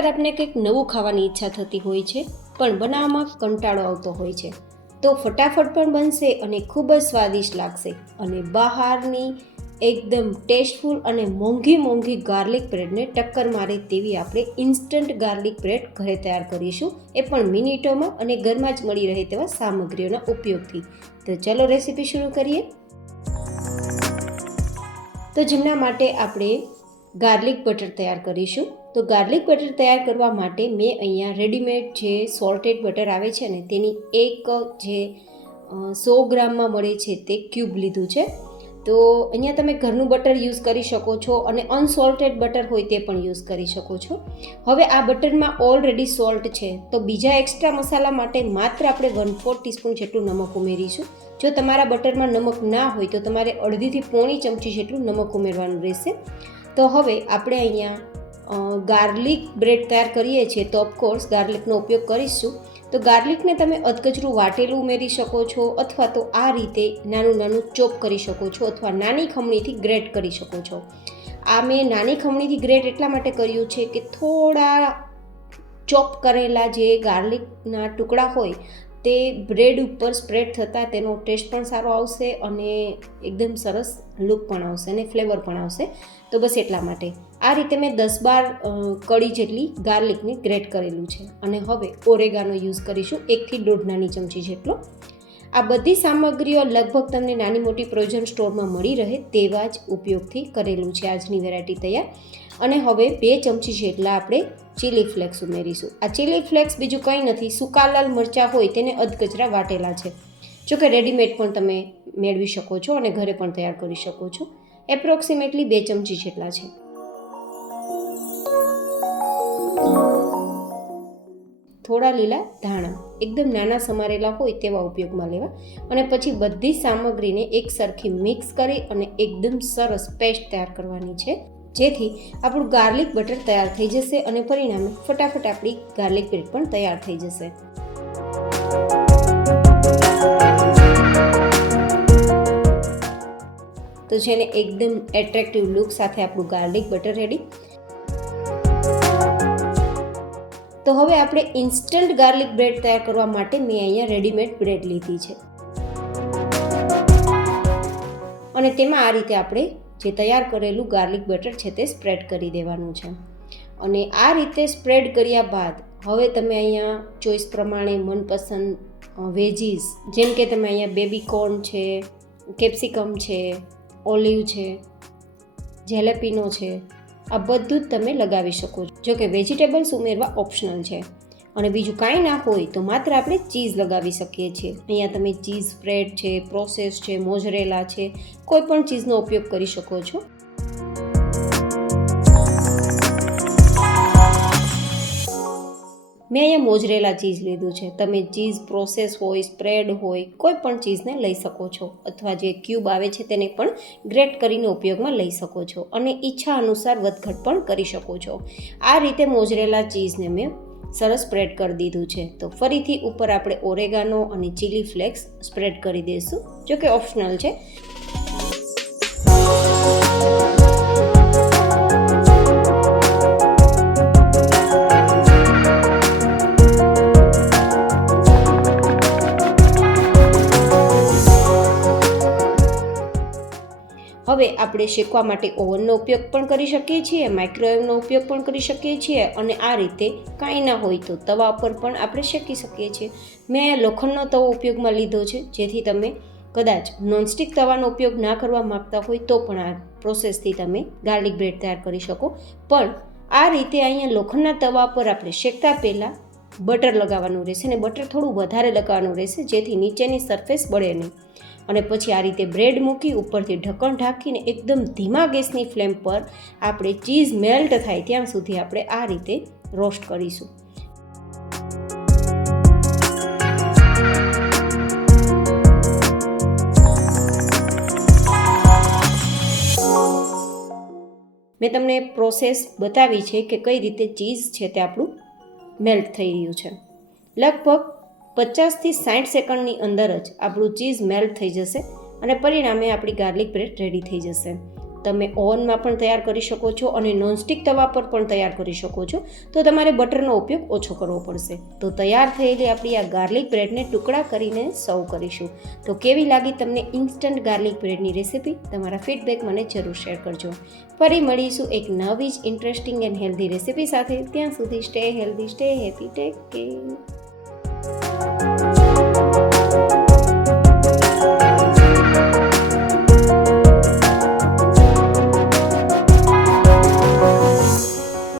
ઘણીવાર આપણે કંઈક નવું ખાવાની ઈચ્છા થતી હોય છે, પણ બનાવવામાં કંટાળો આવતો હોય છે. તો ફટાફટ પણ બનશે અને ખૂબ જ સ્વાદિષ્ટ લાગશે. અને બહારની એકદમ ટેસ્ટફુલ અને મોંઘી ગાર્લિક બ્રેડને ટક્કર મારે તેવી આપણે ઇન્સ્ટન્ટ ગાર્લિક બ્રેડ ઘરે તૈયાર કરીશું, એ પણ મિનિટોમાં અને ઘરમાં જ મળી રહે તેવા સામગ્રીઓના ઉપયોગથી. તો ચલો રેસીપી શરૂ કરીએ. તો જેમના માટે આપણે ગાર્લિક બટર તૈયાર કરીશું. તો ગાર્લિક બટર તૈયાર કરવા માટે મેં અહીંયા રેડીમેડ જે સોલ્ટેડ બટર આવે છે ને તેની એક જે 100 ગ્રામમાં મળે છે તે ક્યુબ લીધું છે. તો અહીંયા તમે ઘરનું બટર યુઝ કરી શકો છો અને અનસોલ્ટેડ બટર હોય તે પણ યુઝ કરી શકો છો. હવે આ બટરમાં ઓલરેડી સોલ્ટ છે, તો બીજા એક્સ્ટ્રા મસાલા માટે માત્ર આપણે 1/4 ટીસ્પૂન જેટલું નમક ઉમેરીશું. જો તમારા બટરમાં નમક ના હોય તો તમારે અડધીથી પોણી ચમચી જેટલું નમક ઉમેરવાનું રહેશે. તો હવે આપણે અહીંયા ગાર્લિક બ્રેડ તૈયાર કરીએ છીએ, તો ઓફકોર્સ ગાર્લિકનો ઉપયોગ કરીશું. તો ગાર્લિકને તમે અધકચરું વાટેલું ઉમેરી શકો છો, અથવા તો આ રીતે નાનું ચોપ કરી શકો છો, અથવા નાની ખમણીથી ગ્રેટ કરી શકો છો. આ મેં નાની ખમણીથી ગ્રેટ એટલા માટે કર્યું છે કે થોડા ચોપ કરેલા જે ગાર્લિકના ટુકડા હોય તે બ્રેડ ઉપર સ્પ્રેડ થતાં તેનો ટેસ્ટ પણ સારો આવશે અને એકદમ સરસ લુક પણ આવશે અને ફ્લેવર પણ આવશે. તો બસ એટલા માટે આ રીતે મેં 10-12 કળી જેટલી ગાર્લિકને ગ્રેટ કરેલું છે. અને હવે ઓરેગાનો યુઝ કરીશું, 1 થી 1.5 નાની ચમચી જેટલો. આ બધી સામગ્રીઓ લગભગ તમને નાની મોટી પ્રોવિઝન સ્ટોરમાં મળી રહે તેવા જ ઉપયોગથી કરેલું છે આજની વેરાયટી તૈયાર. અને હવે 2 ચમચી જેટલા આપણે ચીલી ફ્લેક્સ ઉમેરીશું. આ ચીલી ફ્લેક્સ બીજું કંઈ નથી, સૂકા લાલ મરચાં હોય તેને અધકચરા વાટેલા છે. જોકે રેડીમેડ પણ તમે મેળવી શકો છો અને ઘરે પણ તૈયાર કરી શકો છો. એપ્રોક્સિમેટલી 2 ચમચી જેટલા છે. થોડા લીલા ધાણા એકદમ નાના સમારેલા હોય તેવા ઉપયોગમાં લેવા. અને પછી બધી સામગ્રીને એક સરખી મિક્સ કરી અને એકદમ સરસ પેસ્ટ તૈયાર કરવાની છે, જેથી આપણું ગાર્લિક બટર તૈયાર થઈ જશે અને પરિણામે ફટાફટ આપણી ગાર્લિક બ્રેડ પણ તૈયાર થઈ જશે. તો છે ને એકદમ એટ્રેક્ટિવ લુક સાથે આપણું ગાર્લિક બટર રેડી. તો હવે આપણે ઇન્સ્ટન્ટ ગાર્લિક બ્રેડ તૈયાર કરવા માટે મેં અહીંયા રેડીમેડ બ્રેડ લીધી છે અને તેમાં આ રીતે આપણે જે તૈયાર કરેલું ગાર્લિક બટર છે તે સ્પ્રેડ કરી દેવાનું છે. અને આ રીતે સ્પ્રેડ કર્યા બાદ હવે તમે અહીંયા ચોઈસ પ્રમાણે મનપસંદ વેજીસ, જેમ કે તમે અહીંયા બેબી કોર્ન છે, કેપ્સિકમ છે, ઓલિવ છે, જેલેપિનો છે, આ બધું જ તમે લગાવી શકો છો. જો કે વેજીટેબલ્સ ઉમેરવા ઓપ્શનલ છે. અને બીજું કાંઈ ના હોય તો માત્ર આપણે ચીઝ લગાવી શકીએ છીએ. અહીંયા તમે ચીઝ સ્પ્રેડ છે, પ્રોસેસ છે, મોઝરેલા છે, કોઈ પણ ચીઝનો ઉપયોગ કરી શકો છો. મેં અહીંયા મોઝરેલા ચીઝ લીધું છે. તમે ચીઝ પ્રોસેસ હોય, સ્પ્રેડ હોય, કોઈ પણ ચીઝને લઈ શકો છો, અથવા જે ક્યુબ આવે છે તેને પણ ગ્રેટ કરીને ઉપયોગમાં લઈ શકો છો અને ઈચ્છા અનુસાર વધઘટ પણ કરી શકો છો. આ રીતે મોઝરેલા ચીઝને મેં સરસ સ્પ્રેડ કરી દીધું છે. તો ફરીથી ઉપર આપણે ઓરેગાનો અને ચીલી ફ્લેક્સ સ્પ્રેડ કરી દઈશું, જો કે ઓપ્શનલ છે. હવે આપણે શેકવા માટે ઓવનનો ઉપયોગ પણ કરી શકીએ છીએ, માઇક્રોવેવનો ઉપયોગ પણ કરી શકીએ છીએ અને આ રીતે કાંઈ ના હોય તો તવા પર પણ આપણે શેકી શકીએ છીએ. મેં લોખંડનો તવો ઉપયોગમાં લીધો છે, જેથી તમે કદાચ નોનસ્ટિક તવાનો ઉપયોગ ના કરવા માગતા હોય તો પણ આ પ્રોસેસથી તમે ગાર્લિક બ્રેડ તૈયાર કરી શકો. પણ આ રીતે અહીંયા લોખંડના તવા પર આપણે શેકતા પહેલાં બટર લગાવવાનું રહેશે અને બટર થોડું વધારે લગાવવાનું રહેશે, જેથી નીચેની સરફેસ બળે નહીં. અને પછી આ રીતે બ્રેડ મૂકી ઉપરથી ઢક્કણ ઢાંકીને એકદમ ધીમા ગેસની ફ્લેમ પર આપણે ચીઝ મેલ્ટ થાય ત્યાં સુધી આપણે આ રીતે રોસ્ટ કરીશું. મેં તમને પ્રોસેસ બતાવી છે કે કઈ રીતે ચીઝ છે તે આપણું મેલ્ટ થઈ રહ્યું છે. લગભગ 50 થી 60 સેકન્ડની અંદર જ આપણું ચીઝ મેલ્ટ થઈ જશે અને પરિણામે આપણી ગાર્લિક બ્રેડ રેડી થઈ જશે. તમે ઓવનમાં પણ તૈયાર કરી શકો છો અને નોનસ્ટિક તવા પર પણ તૈયાર કરી શકો છો. તો તમારે બટરનો ઉપયોગ ઓછો કરવો પડશે. તો તૈયાર થયેલી આપણી આ ગાર્લિક બ્રેડને ટુકડા કરીને સર્વ કરીશું. તો કેવી લાગી તમને ઇન્સ્ટન્ટ ગાર્લિક બ્રેડની રેસિપી? તમારા ફીડબેક મને જરૂર શેર કરજો. ફરી મળીશું એક નવી જ ઇન્ટરેસ્ટિંગ એન્ડ હેલ્ધી રેસિપી સાથે. ત્યાં સુધી stay healthy, stay happy, take care.